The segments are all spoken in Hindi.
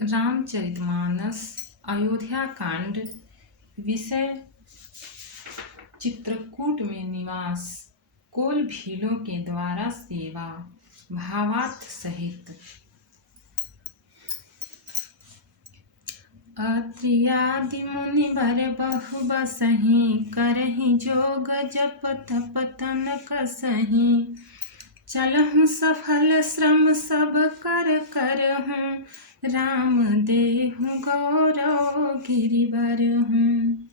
रामचरितमानस अयोध्या कांड। विषय चित्रकूट में निवास, कोल भीलों के द्वारा सेवा। भावार्थ सहित। अत्रियादि मुनि बर बहु बसहि, करहि जोग जप तप तन कसहि। चलहु सफल श्रम सब कर करहूँ, राम देहु गौरव गिरिवर हूँ।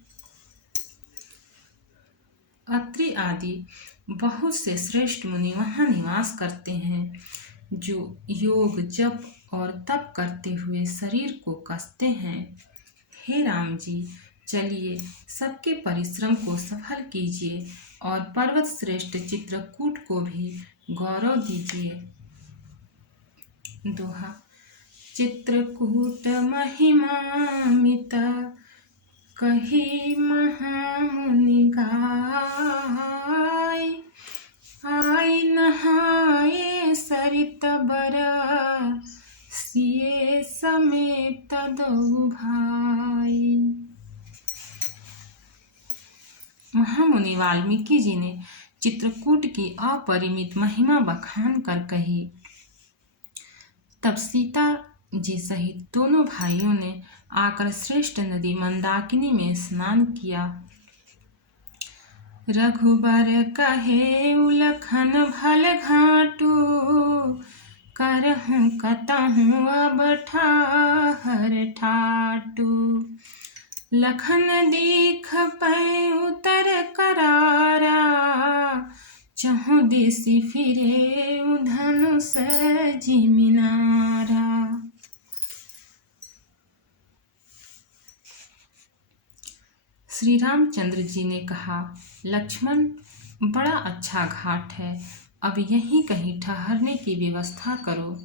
अत्रि आदि बहुत से श्रेष्ठ मुनि वहाँ निवास करते हैं, जो योग जप और तप करते हुए शरीर को कसते हैं। हे राम जी, चलिए सबके परिश्रम को सफल कीजिए और पर्वत श्रेष्ठ चित्रकूट को भी गौरव दीजिए। दोहा। चित्रकूट महिमामित, कही महामुनि गाय। आई नहाए सरित बर, सिए समेत दो भाई। महामुनि वाल्मीकि जी ने चित्रकूट की अपरिमित महिमा बखान कर कही। तब सीता जी सहित दोनों भाइयों ने आकर श्रेष्ठ नदी मंदाकिनी में स्नान किया। रघुबर कहे उलखन भल घाटू, करहूँ कतहूँ अब ठाहर ठाटू। लखन दीख पै उतर करारा, चहु दिसि फिरे धनुष जिमिनारा। श्री रामचंद्र जी ने कहा, लक्ष्मण, बड़ा अच्छा घाट है, अब यहीं कहीं ठहरने की व्यवस्था करो।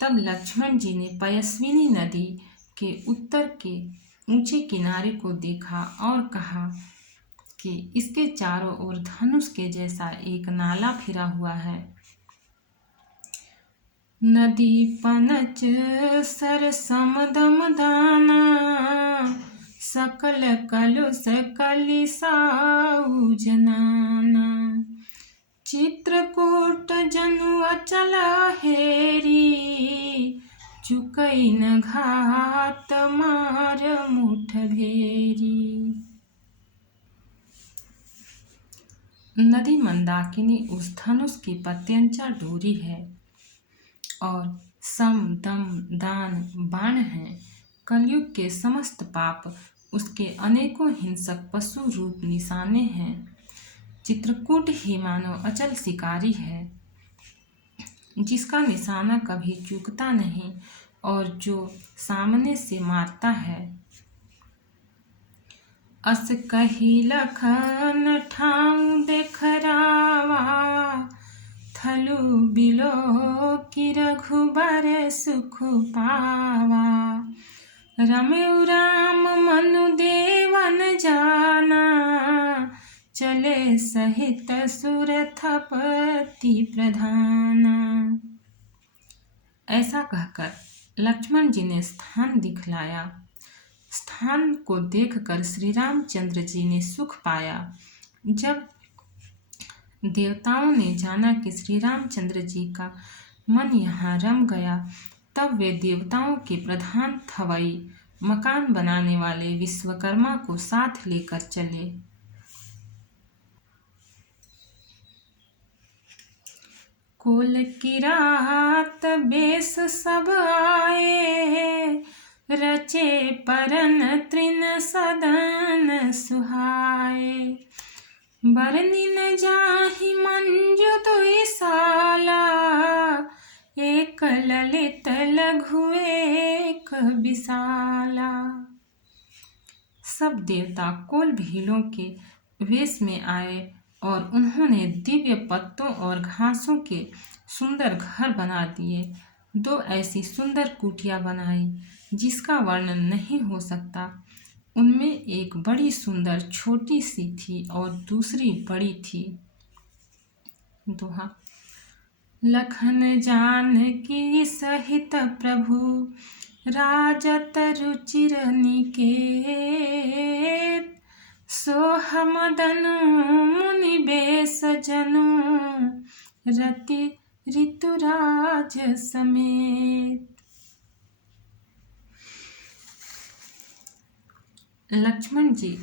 तब लक्ष्मण जी ने पयस्विनी नदी के उत्तर के ऊंचे किनारे को देखा और कहा कि इसके चारों ओर धनुष के जैसा एक नाला फिरा हुआ है। नदी पनच सर समदम दाना, सकल कलुष कलिसाऊ जनाना। चित्रकूट जनु अचल हेरी, चुकई न घात मार मुठ भेरी। नदी मंदाकिनी उस धनुष की प्रत्यंचा डोरी है और सम दम दान बाण है। कलयुग के समस्त पाप उसके अनेकों हिंसक पशु रूप निशाने हैं। चित्रकूट ही मानो अचल शिकारी है, जिसका निशाना कभी चूकता नहीं और जो सामने से मारता है। अस कही लखन ठाऊ देखरावा, थलु बिलो की रघुबर सुख पावा। रमेउ राम मनु देवन जाना, चले सहित सुरथपति प्रधाना। ऐसा कहकर लक्ष्मण जी ने स्थान दिखलाया। स्थान को देखकर श्री रामचंद्र जी ने सुख पाया। जब देवताओं ने जाना कि श्री रामचंद्र जी का मन यहाँ रम गया, तब वे देवताओं के प्रधान थवई मकान बनाने वाले विश्वकर्मा को साथ लेकर चले। कोल की रात बेस सब आए, रचे परन तृण सदन सुहाए। बरनी न जाहि मंजु दुई साला, एक ललित लघु एक विशाला। सब देवता कोल भीलों के वेश में आए और उन्होंने दिव्य पत्तों और घासों के सुंदर घर बना दिए। दो ऐसी सुंदर कुटिया बनाई जिसका वर्णन नहीं हो सकता। उनमें एक बड़ी सुंदर छोटी सी थी और दूसरी बड़ी थी। दोहा। लखन जानकी सहित प्रभु, राजत रुचिर निकेत, सोहमदनु मुनि बेस जनु, रति ऋतुराज समेत। लक्ष्मण जी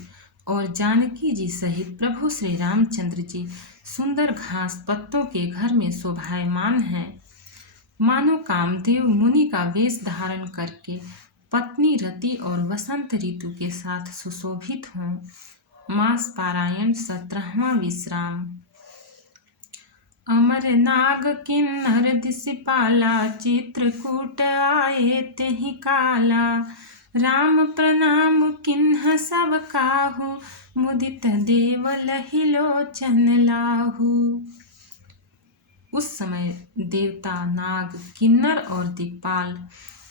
और जानकी जी सहित प्रभु श्री रामचंद्र जी सुंदर घास पत्तों के घर में शोभायमान हैं, मानो कामदेव मुनि का वेश धारण करके पत्नी रति और वसंत ऋतु के साथ सुशोभित हों। मास पारायण 17वां विश्राम। अमर नाग किन्नर दिशिपाला, चित्रकूट आए तेहि काला, राम प्रणाम किन्ह सब काहू, मुदित देव लहि लोचन लाहू। उस समय देवता, नाग, किन्नर और दिक्पाल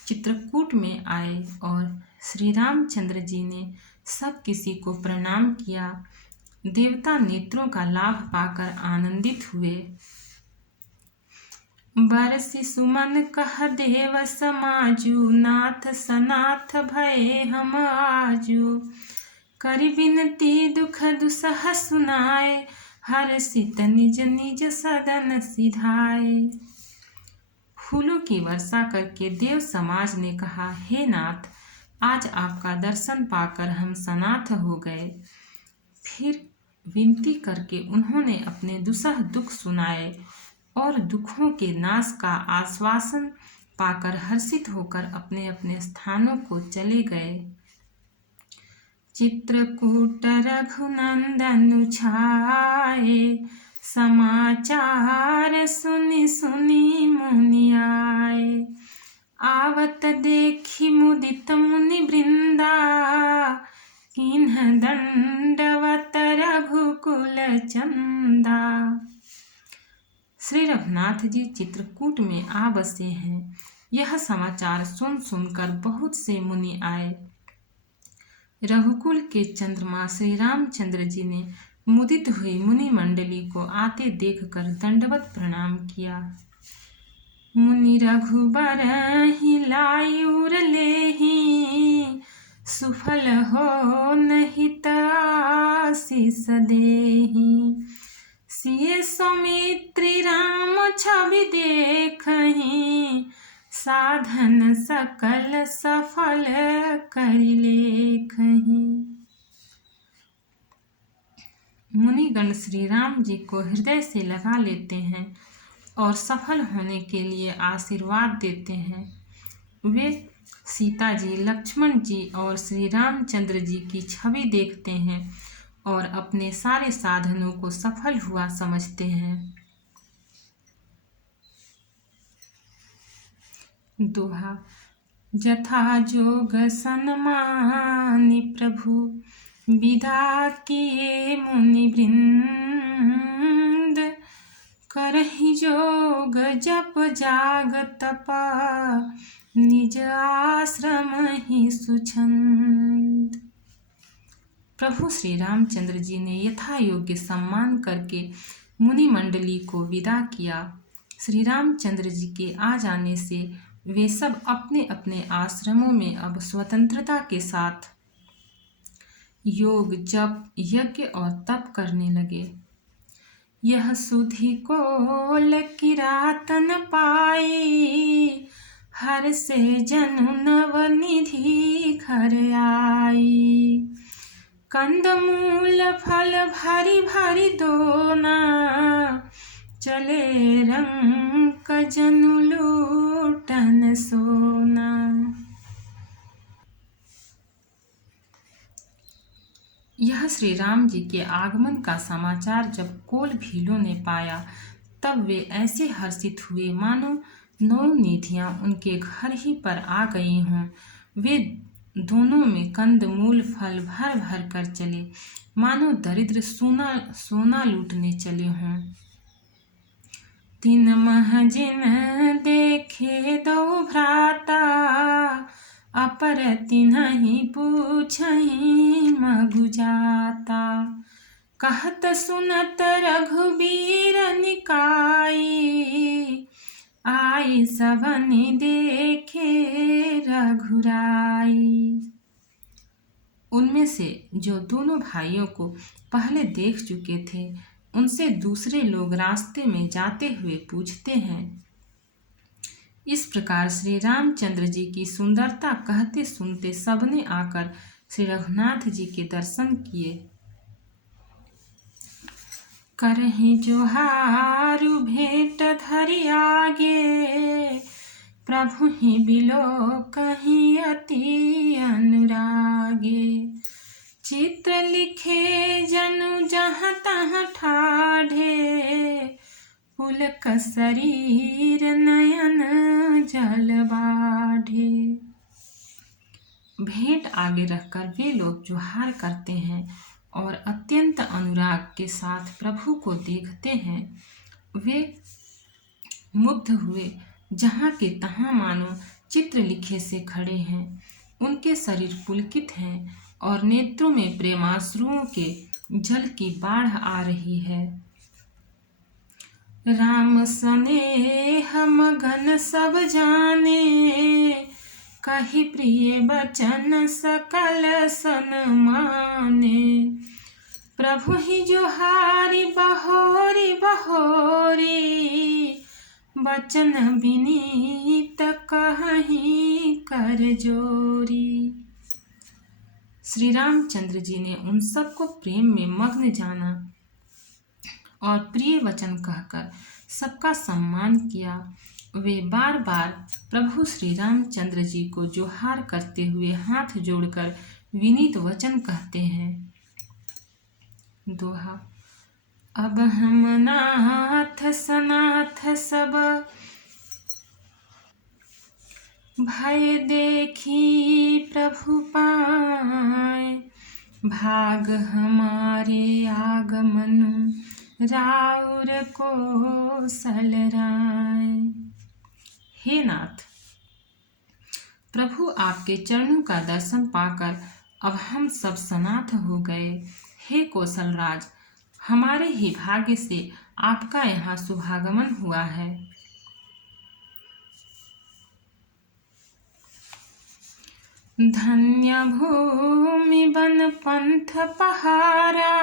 चित्रकूट में आए और श्री रामचंद्र जी ने सब किसी को प्रणाम किया। देवता नेत्रों का लाभ पाकर आनंदित हुए। बरसि सुमन कह देव समाजू, नाथ सनाथ भये हम आजू, करि बिनती दुख दुसह सुनाए, हर्षित निज निज सदन सिधाए। फूलों की वर्षा करके देव समाज ने कहा, हे नाथ, आज आपका दर्शन पाकर हम सनाथ हो गए। फिर विनती करके उन्होंने अपने दुसह दुख सुनाए और दुखों के नाश का आश्वासन पाकर हर्षित होकर अपने अपने स्थानों को चले गए। चित्रकूट रघुनंदन छाए, समाचार सुनि सुनि मुनि आए, आवत देखी मुदित मुनि वृंदा, किन्ह दंडवत रघुकुल चंदा। श्री रघुनाथ जी चित्रकूट में आ बसे हैं। यह समाचार सुन सुनकर बहुत से मुनि आए। रघुकुल के चंद्रमा श्री रामचंद्र जी ने मुदित हुई मुनि मंडली को आते देखकर दंडवत प्रणाम किया। मुनि रघुबर ही लायुर लेहि, सुफल हो नहीं आशीष देहि, सिय सौमित्री राम छवि देखहि, साधन सकल सफल करि लेखहि। मुनिगण श्री राम जी को हृदय से लगा लेते हैं और सफल होने के लिए आशीर्वाद देते हैं। वे सीता जी, लक्ष्मण जी और श्री रामचंद्र जी की छवि देखते हैं और अपने सारे साधनों को सफल हुआ समझते हैं। दोहा। जथा जोग सन्मानि प्रभु, विदा किए मुनि वृंद, करहि जोग जप जाग तप, निज आश्रम ही सुछंद। प्रभु श्री रामचंद्र जी ने यथा योग्य सम्मान करके मुनि मंडली को विदा किया। श्री रामचंद्र जी के आ जाने से वे सब अपने अपने आश्रमों में अब स्वतंत्रता के साथ योग, जप, यज्ञ और तप करने लगे। यह सुधि कोल किरातन पाई, हर से जनु नवनिधि घर आई, कंद मूल फल भरी भरी दोना, चले रंक जनु लूटन सोना। यह श्री राम जी के आगमन का समाचार जब कोल भीलों ने पाया, तब वे ऐसे हर्षित हुए मानो 9 निधियां उनके घर ही पर आ गई हों। वे दोनों में कंद मूल फल भर भर कर चले, मानो दरिद्र सोना लूटने चले हों। तीन महजिन देखे दो भ्राता, अपर तिन्हि पूछहि मगु जाता, कहत सुनत रघुबीर निकाई, आई सबने देखे रघुराई। उनमें से जो दोनों भाइयों को पहले देख चुके थे, उनसे दूसरे लोग रास्ते में जाते हुए पूछते हैं। इस प्रकार श्री रामचंद्र जी की सुंदरता कहते सुनते सबने आकर श्री रघुनाथ जी के दर्शन किए। करहि जोहारु भेंट धरि आगे, प्रभु ही बिलो कहीं अति अनुरागे। चित्र लिखे जनु जहाँ तहाँ ठाढ़े, पुलक शरीर नयन जल बाढ़े। भेंट आगे रखकर वे लोग जोहार करते हैं और अत्यंत अनुराग के साथ प्रभु को देखते हैं। वे मुग्ध हुए जहाँ के तहाँ मानो चित्र लिखे से खड़े हैं। उनके शरीर पुलकित हैं और नेत्रों में प्रेमाश्रुओं के जल की बाढ़ आ रही है। राम स्नेह मगन सब जाने, कही प्रिय बचन सकल सन माने। प्रभु ही जोहारी बहोरी बहोरी, बचन विनीत कहीं कर जोरी। श्री रामचंद्र जी ने उन सबको प्रेम में मग्न जाना और प्रिय वचन कहकर सबका सम्मान किया। वे बार बार प्रभु श्री रामचंद्र जी को जोहार करते हुए हाथ जोड़कर विनीत वचन कहते हैं। दोहा। अब हम नाथ सनाथ सब, भय देखी प्रभु पाए। भाग हमारे आगमन, राउर को सलराए। हे नाथ, प्रभु आपके चरणों का दर्शन पाकर अब हम सब सनाथ हो गए। हे कौशलराज, हमारे ही भाग्य से आपका यहाँ शुभागमन हुआ है। धन्य भूमि वन पंथ पहारा,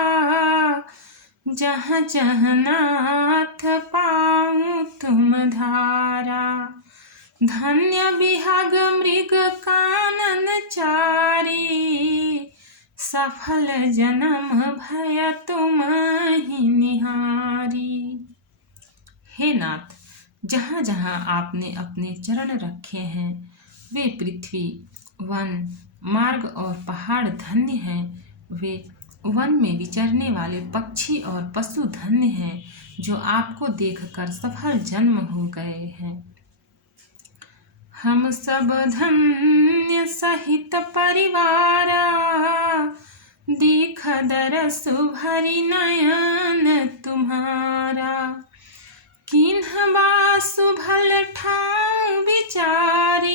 जहाँ जहाँ नाथ पाऊँ तुम धारा। धन्य बिहग मृग कानन चारी, सफल जन्म भय तुम ही निहारी। हे नाथ, जहाँ जहाँ आपने अपने चरण रखे हैं, वे पृथ्वी, वन, मार्ग और पहाड़ धन्य हैं। वे वन में विचरने वाले पक्षी और पशु धन्य हैं, जो आपको देखकर सफल जन्म हो गए हैं। हम सब धन्य सहित परिवारा, दीख दरसु भरी नयन तुम्हारा। किन्ह बासु भल ठाऊं विचारी,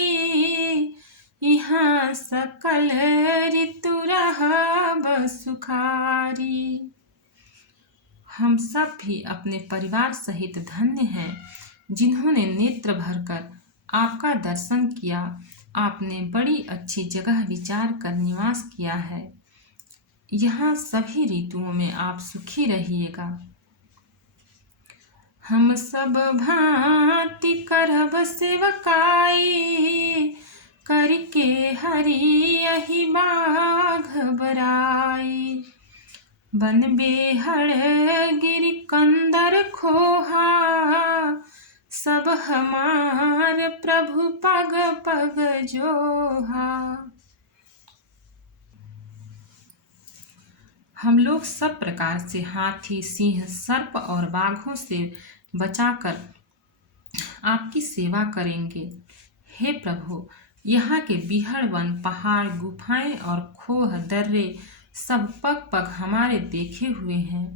यहाँ सकल ऋतु रहब सुखारी। हम सब भी अपने परिवार सहित धन्य हैं, जिन्होंने नेत्र भरकर आपका दर्शन किया। आपने बड़ी अच्छी जगह विचार कर निवास किया है। यहाँ सभी ऋतुओं में आप सुखी रहिएगा। हम सब भांति करब सेवकाई, करके हरि यही बाघ बराई। बन बेहड़ गिर कंदर खोहा, सब हमार प्रभु पग पग जोहा। हम लोग सब प्रकार से हाथी, सिंह, सर्प और बाघों से बचाकर आपकी सेवा करेंगे। हे प्रभु, यहाँ के बिहड़ वन, पहाड़, गुफाएं और खोह दर्रे सब पग पग हमारे देखे हुए हैं।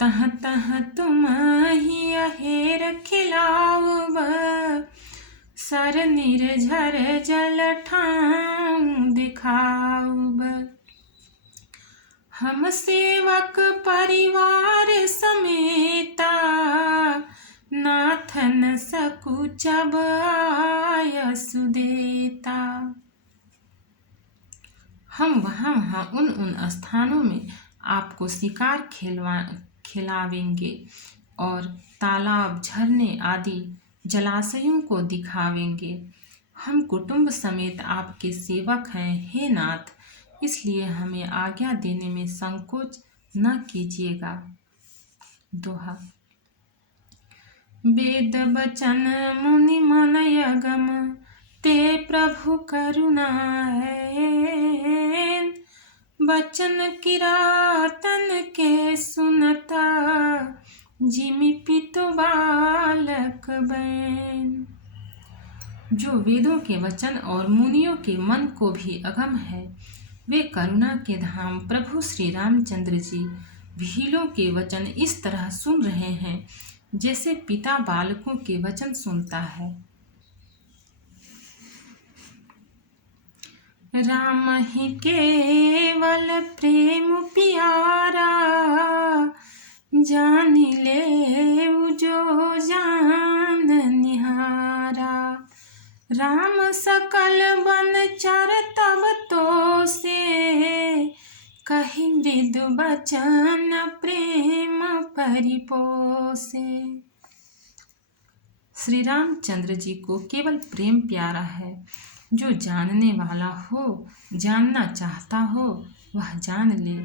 तह तह तुम ही अहेर खिलाऊब, सर निर्झर जल ठाऊं दिखाऊब। हम सेवक परिवार समेता, नाथ न सकुचब आयसु देता। हम वहाँ उन स्थानों में आपको शिकार खिलावेंगे और तालाब, झरने आदि जलाशयों को दिखावेंगे। हम कुटुंब समेत आपके सेवक हैं, हे नाथ, इसलिए हमें आज्ञा देने में संकोच न कीजिएगा। दोहा। वेद बचन मुनि मन यगम, ते प्रभु करुणा है। बचन किरातन के सुनता, जिमि पितु बालक बैन। जो वेदों के वचन और मुनियों के मन को भी अगम है, वे करुणा के धाम प्रभु श्री रामचंद्र जी भीलों के वचन इस तरह सुन रहे हैं जैसे पिता बालकों के वचन सुनता है। राम ही केवल प्रेम प्यारा, जान ले जो जान निहारा। राम सकल बन चर तब तो से, कही मृदु बचन प्रेम परिपोसे। श्री रामचंद्र जी को केवल प्रेम प्यारा है। जो जानने वाला हो, जानना चाहता हो, वह जान ले।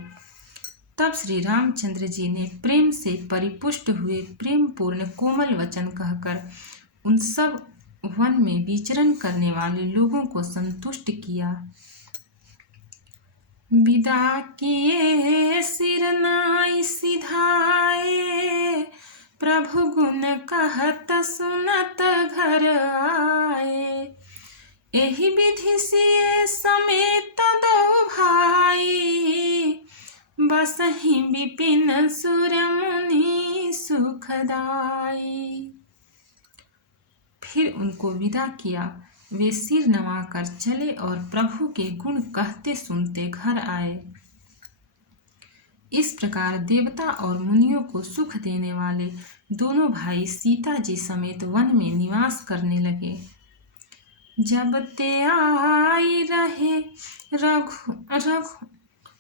तब श्री रामचंद्र जी ने प्रेम से परिपुष्ट हुए प्रेम पूर्ण कोमल वचन कहकर उन सब वन में विचरण करने वाले लोगों को संतुष्ट किया। विदा किए सिर नाई सिधाए, प्रभु गुण कहत सुनत घर आए। एहि विधि सिए समेत दो भाई, बसहि विपिन सुर मुनि सुखदाई। फिर उनको विदा किया। वे सिर नवाकर चले और प्रभु के गुण कहते सुनते घर आए। इस प्रकार देवता और मुनियों को सुख देने वाले दोनों भाई सीता जी समेत वन में निवास करने लगे। जब ते आई रहे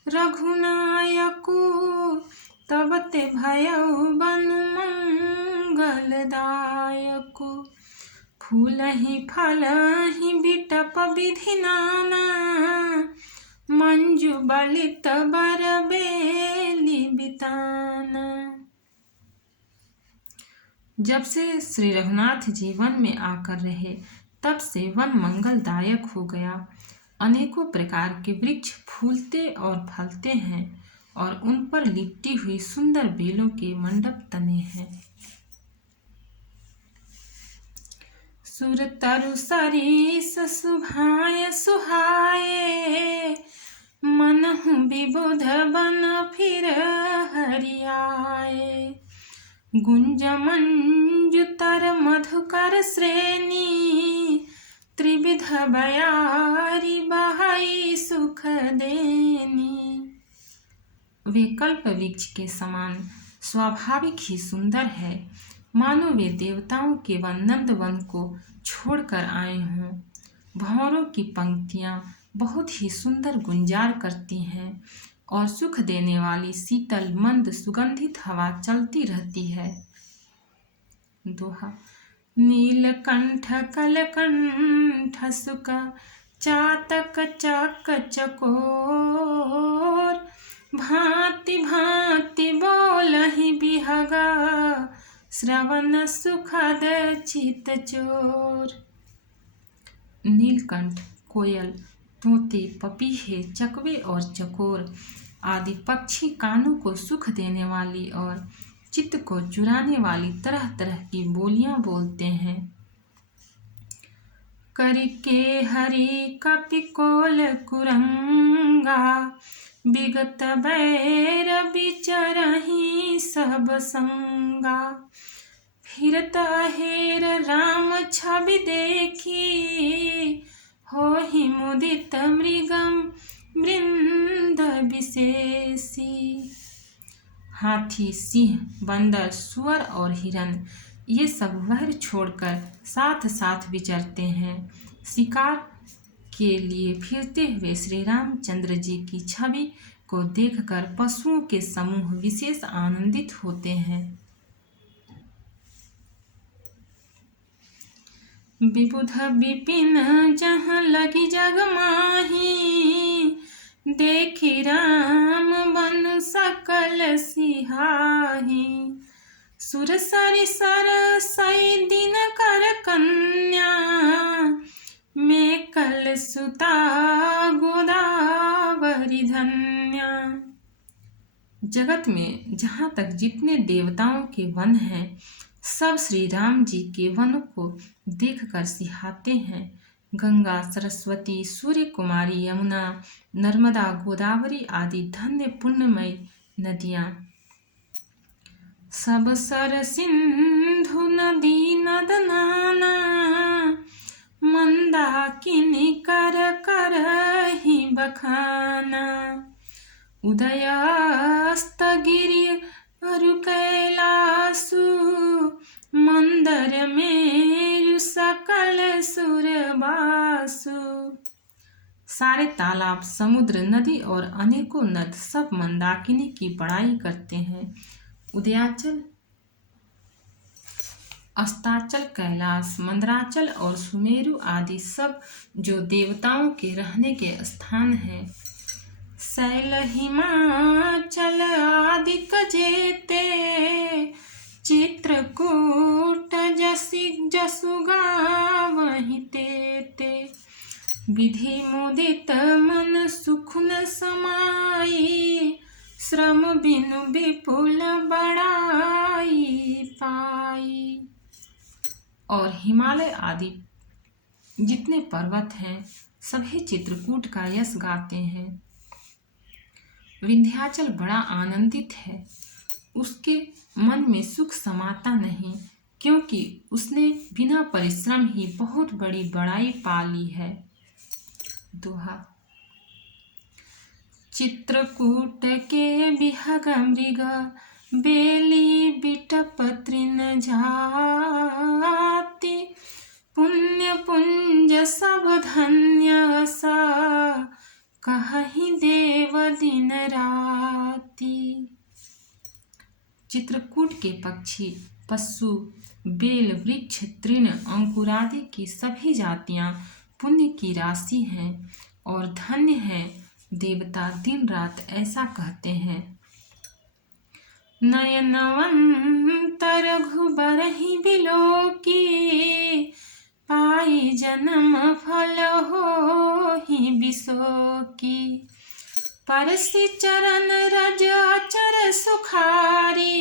रघुनायकु, तब ते भयउ बनु मंगलदायकु। फूलहि फलहि बिटप विधि नाना, मंजु बलित बर बेली बिताना। जब से श्री रघुनाथ जी वन में आकर रहे, तब से वन मंगलदायक हो गया। अनेकों प्रकार के वृक्ष फूलते और फलते हैं और उन पर लिपटी हुई सुंदर बेलों के मंडप तने हैं। सुर तरु सरीस सुभाय सुहाए, मनहु विबुध बन फिर हरियाए। गुंज मंजु तर मधुकर श्रेणी, त्रिविध बयारी बहाई सुख देनी। वे कल्प वृक्ष के समान स्वाभाविक ही सुंदर है, मानो वे देवताओं के नंद वन को छोड़कर आए हों। भंवरों की पंक्तियां बहुत ही सुंदर गुंजार करती हैं और सुख देने वाली शीतल मंद सुगंधित हवा चलती रहती है। दोहा। नीलकंठ कलकंठ सुक चातक चक चकोर, भांति भांति बोलहि बिहगा, श्रवण सुखद चित चोर। नीलकंठ, कोयल, तोते, पपीहे, चकवे और चकोर आदि पक्षी कानों को सुख देने वाली और चित्त को चुराने वाली तरह तरह की बोलियां बोलते हैं। करके हरि कपिकोल कुरंगा, विगत बैर बिचरहि सब संगा। फिरत हेर राम छवि देखी, होहि मुदित मृगम वृंद विशेषी। हाथी, सिंह, बंदर, सुअर और हिरन ये सब वैर छोड़कर साथ साथ विचरते हैं। शिकार के लिए फिरते हुए श्री रामचंद्र जी की छवि को देखकर पशुओं के समूह विशेष आनंदित होते हैं। विबुध विपिन जहाँ लगी जग माही, देखी राम बन सकल सिहाही। सुर सरि सर सई दिन कर कन्या, में कल सुता गोदावरी धन्या। जगत में जहाँ तक जितने देवताओं के वन हैं, सब श्री राम जी के वन को देखकर सिहाते हैं। गंगा, सरस्वती, सूर्य कुमारी, यमुना, नर्मदा, गोदावरी आदि धन्य पुण्यमयी नदियाँ, सब सर सिंधु नदी नद नाना, मंदाकिनी कर कर ही बखाना। उदयास्त गिरि अरु कैलासु, मंदर मेरु सकल सुरबासु। सारे तालाब, समुद्र, नदी और अनेकों नद सब मंदाकिनी की बड़ाई करते हैं। उदयाचल, अस्ताचल, कैलाश, मंदराचल और सुमेरु आदि सब जो देवताओं के रहने के स्थान हैं। शैल हिमाचल आदि कजेते, चित्रकूट जसु गावहि तेते। विधि मुदित मन सुख न समाई, श्रम बिनु विपुल बड़ाई पाई। और हिमालय आदि जितने पर्वत हैं, सभी चित्रकूट का यश गाते हैं। विंध्याचल बड़ा आनंदित है, उसके मन में सुख समाता नहीं, क्योंकि उसने बिना परिश्रम ही बहुत बड़ी बड़ाई पा ली है। दोहा। चित्रकूट के बिहग मृग, बेली बिटप तृण जाति। पुण्य पुंज सब धन्य सा, कहहि देव दिन राति। चित्रकूट के पक्षी, पशु, बेल, वृक्ष, तृण, अंकुरादि की सभी जातियां पुण्य की राशि हैं और धन्य हैं। देवता दिन रात ऐसा कहते हैं। नयनवंत रघुबर ही बिलोकी, पाई जन्म फल हो ही बिसोकी। परसि चरण रज अचर सुखारी,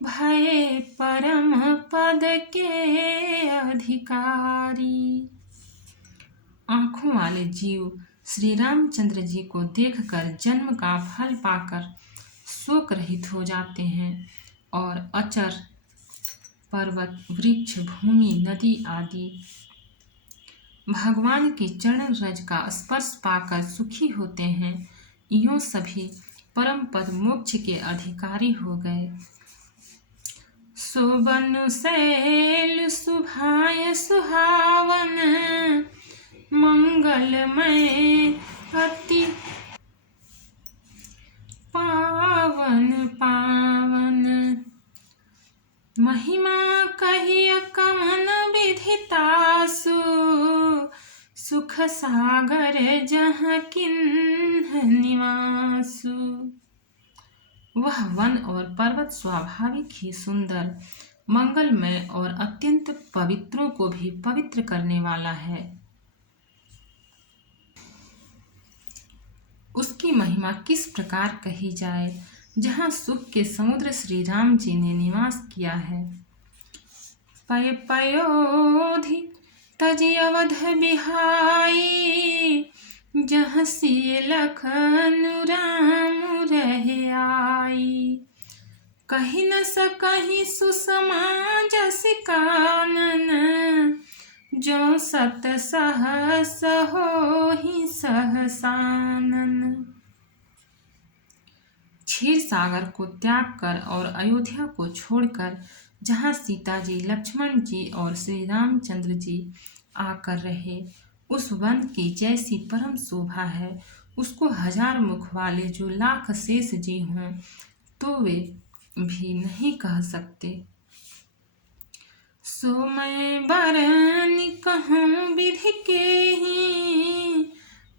भये परम पद के अधिकारी। आँखों वाले जीव श्री रामचंद्र जी को देखकर जन्म का फल पाकर शोक रहित हो जाते हैं और अचर, पर्वत, वृक्ष, भूमि, नदी आदि भगवान की चरण रज का स्पर्श पाकर सुखी होते हैं। यूं सभी परम पद मोक्ष के अधिकारी हो गए। सोबनु शैल सुभाय सुहावन, मंगलमय अति पावन पावन। महिमा कहिय कमन विधितासु, सुख सागर जहाँ किन्ह निवासु। वह वन और पर्वत स्वाभाविक ही सुंदर, मंगलमय और अत्यंत पवित्रों को भी पवित्र करने वाला है। उसकी महिमा किस प्रकार कही जाए, जहाँ सुख के समुद्र श्री राम जी ने निवास किया है। पय पयोधि तजि अवध बिहाई, जहाँ सिय लखन राम रहे आई। कही न सकहि सुषमा जस कानन, जो सत सहस होहि सहसानन। क्षीर सागर को त्याग कर और अयोध्या को छोड़कर जहाँ सीता जी, लक्ष्मण जी और श्री रामचंद्र जी आकर रहे। उस वन की जैसी परम शोभा है, उसको हजार मुख वाले जो लाख शेष जी हों तो वे भी नहीं कह सकते। सो मैं बरन कहूँ विधि के ही,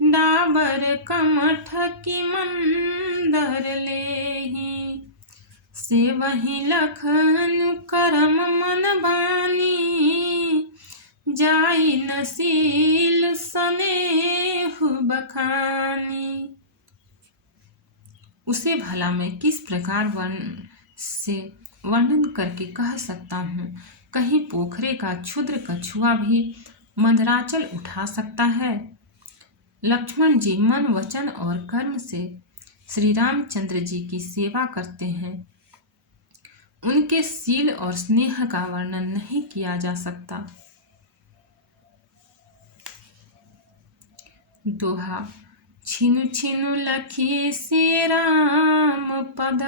डाबर कमठ की मंदर लेही। से वही लखन करम मन बानी, जाई नसील सनेहु बखानी। उसे भला मैं किस प्रकार वर्णन करके कह सकता हूँ। कहीं पोखरे का क्षुद्र कछुआ भी मंदराचल उठा सकता है। लक्ष्मण जी मन, वचन और कर्म से श्री रामचंद्र जी की सेवा करते हैं। उनके शील और स्नेह का वर्णन नहीं किया जा सकता। दोहा। छिनु छिनु लखी से राम पद,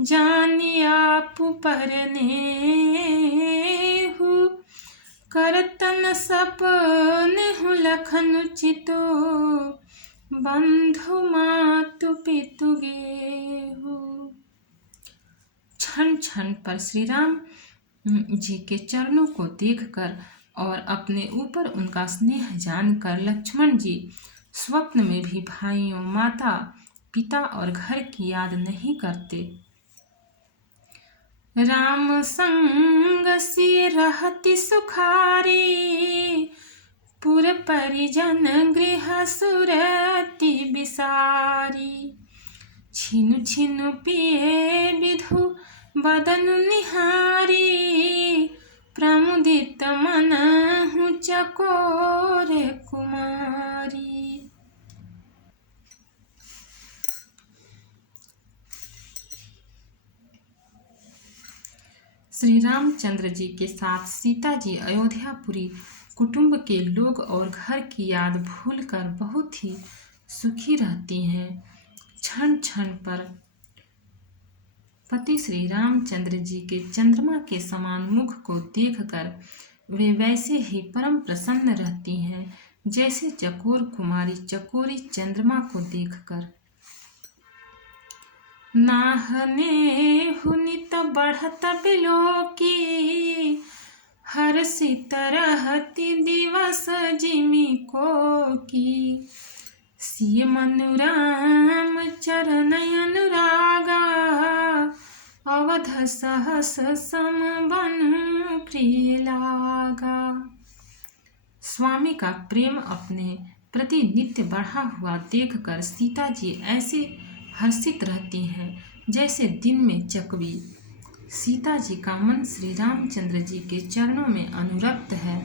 जानी आप परनेहु। करतन सपनेहु लखन चितो, बंधु मातु पितु गेहु। क्षण क्षण पर श्री राम जी के चरणों को देखकर और अपने ऊपर उनका स्नेह जानकर लक्ष्मण जी स्वप्न में भी भाइयों, माता, पिता और घर की याद नहीं करते। राम संग सी रहती सुखारी, पुर परिजन गृह सुरति बिसारी। छिनु छिनु पिए विधु बदन निहारी, प्रमुदित मनहु चकोर कुमारी। श्री रामचंद्र जी के साथ सीता जी अयोध्यापुरी कुटुंब के लोग और घर की याद भूलकर बहुत ही सुखी रहती हैं। क्षण क्षण पर पति श्री रामचंद्र जी के चंद्रमा के समान मुख को देखकर वे वैसे ही परम प्रसन्न रहती हैं जैसे चकोर कुमारी चकोरी चंद्रमा को देखकर। नाहने हुनित बढ़त बिलोकी, हर्षित रहती दिवस जिमि को की। सिय मनु राम चरण अनुरागा, अवध सहस सम बनु प्रिय लागा। स्वामी का प्रेम अपने प्रति नित्य बढ़ा हुआ देखकर सीता जी ऐसे हर्षित रहती हैं जैसे दिन में चकवी। सीता जी का मन श्री रामचंद्र जी के चरणों में अनुरक्त है,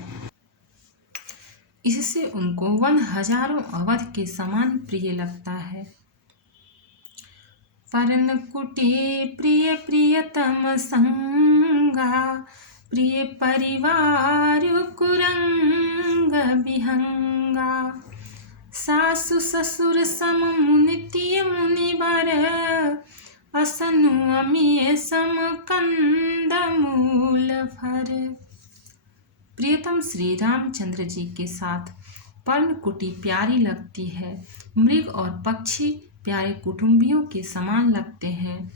इससे उनको वन हजारों अवध के समान प्रिय लगता है। परनकुटी प्रिय प्रियतम संगा, प्रिय परिवार कुरंग विहंगा। सासु ससुर सम मुनितिय मुनिवर, असनु अमिय सम कंद मूल फर। प्रियतम श्री रामचंद्र जी के साथ पर्णकुटी प्यारी लगती है। मृग और पक्षी प्यारे कुटुंबियों के समान लगते हैं।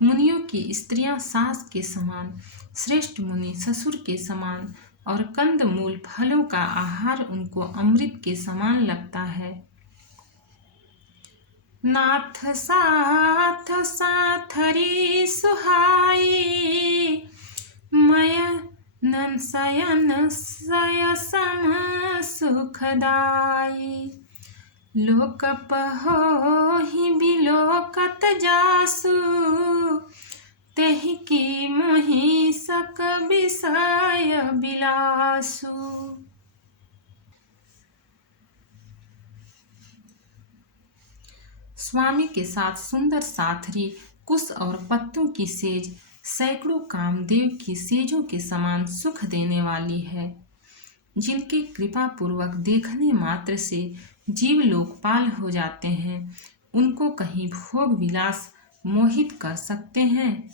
मुनियों की स्त्रियां सास के समान, श्रेष्ठ मुनि ससुर के समान और कंद मूल फलों का आहार उनको अमृत के समान लगता है। नाथ साथ साथरी सुहाई, मय नन शयन सय सम सुखदाई। लोकप होहि बिलोकत जासु, तेहि की मोहि सक विषय बिलासु। स्वामी के साथ सुंदर साथरी कुश और पत्तों की सेज सैकड़ों कामदेव की सेजों के समान सुख देने वाली है, जिनके कृपा पूर्वक देखने मात्र से जीव लोकपाल हो जाते हैं। उनको कहीं भोग विलास मोहित कर सकते हैं।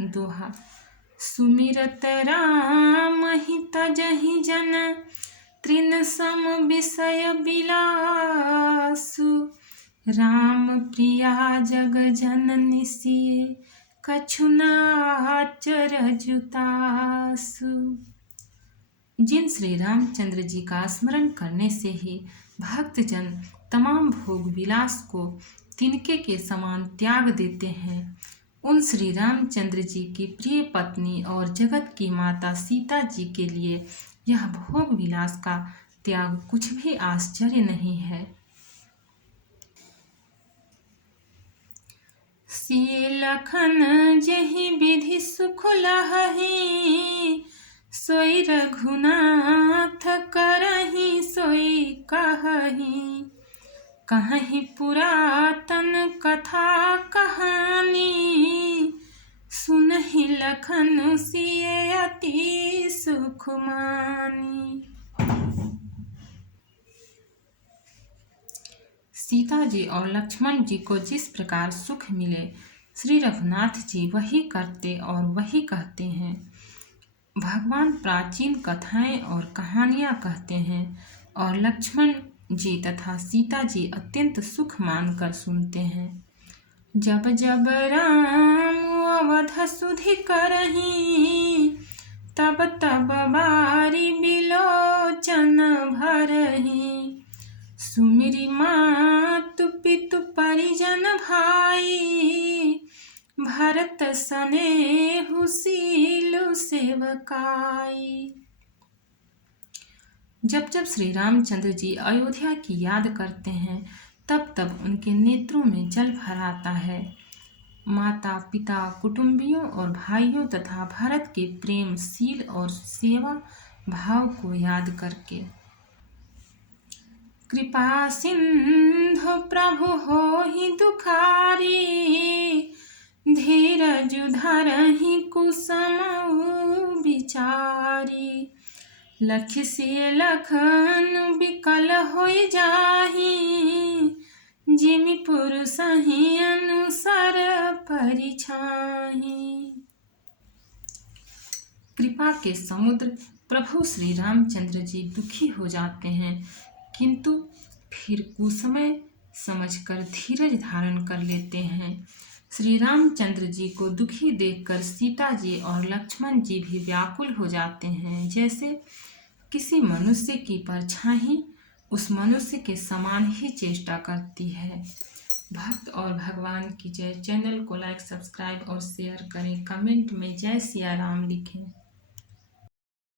दोहा। सुमिरत राम ही तजहि जन तृण सम विषय बिलासु। राम प्रिया जग जननि सिए कछु नाचर जुतासु। जिन श्री रामचंद्र जी का स्मरण करने से ही भक्तजन तमाम भोग विलास को तिनके के समान त्याग देते हैं, उन श्री रामचंद्र जी की प्रिय पत्नी और जगत की माता सीता जी के लिए यह भोग विलास का त्याग कुछ भी आश्चर्य नहीं है। सिय लखन जेहि विधि सुख लहहि, सोई रघुनाथ करहि सोई कहहि। कहहि पुरातन कथा कहानी, सुनहि लखन सिय अति सुख मानी। सीता जी और लक्ष्मण जी को जिस प्रकार सुख मिले, श्री रघुनाथ जी वही करते और वही कहते हैं। भगवान प्राचीन कथाएं और कहानियां कहते हैं और लक्ष्मण जी तथा सीता जी अत्यंत सुख मानकर सुनते हैं। जब जब राम अवध सुधि करहि, तब तब बारी बिलोचन भरहि। सुमिरि मातु पितु परिजन भाई, भरत सनेहु सीलु सेवकाई। जब जब श्री रामचंद्र जी अयोध्या की याद करते हैं, तब तब उनके नेत्रों में जल भर आता है। माता पिता कुटुंबियों और भाइयों तथा भरत के प्रेम शील और सेवा भाव को याद करके। कृपा सिंधु प्रभु होहि दुखारी, धीरज धरहि कुसुम विचारी। लख सिय लखन विकल होई जाहि, जिमि पुरुषहि अनुसर परिछाहि। कृपा के समुद्र प्रभु श्री रामचंद्र जी दुखी हो जाते हैं, किंतु फिर कुसमय समझकर धीरज धारण कर लेते हैं। श्री रामचंद्र जी को दुखी देखकर सीता जी और लक्ष्मण जी भी व्याकुल हो जाते हैं। जैसे किसी मनुष्य की परछाई उस मनुष्य के समान ही चेष्टा करती है। भक्त और भगवान की जय। चैनल को लाइक, सब्सक्राइब और शेयर करें। कमेंट में जय सिया राम लिखें।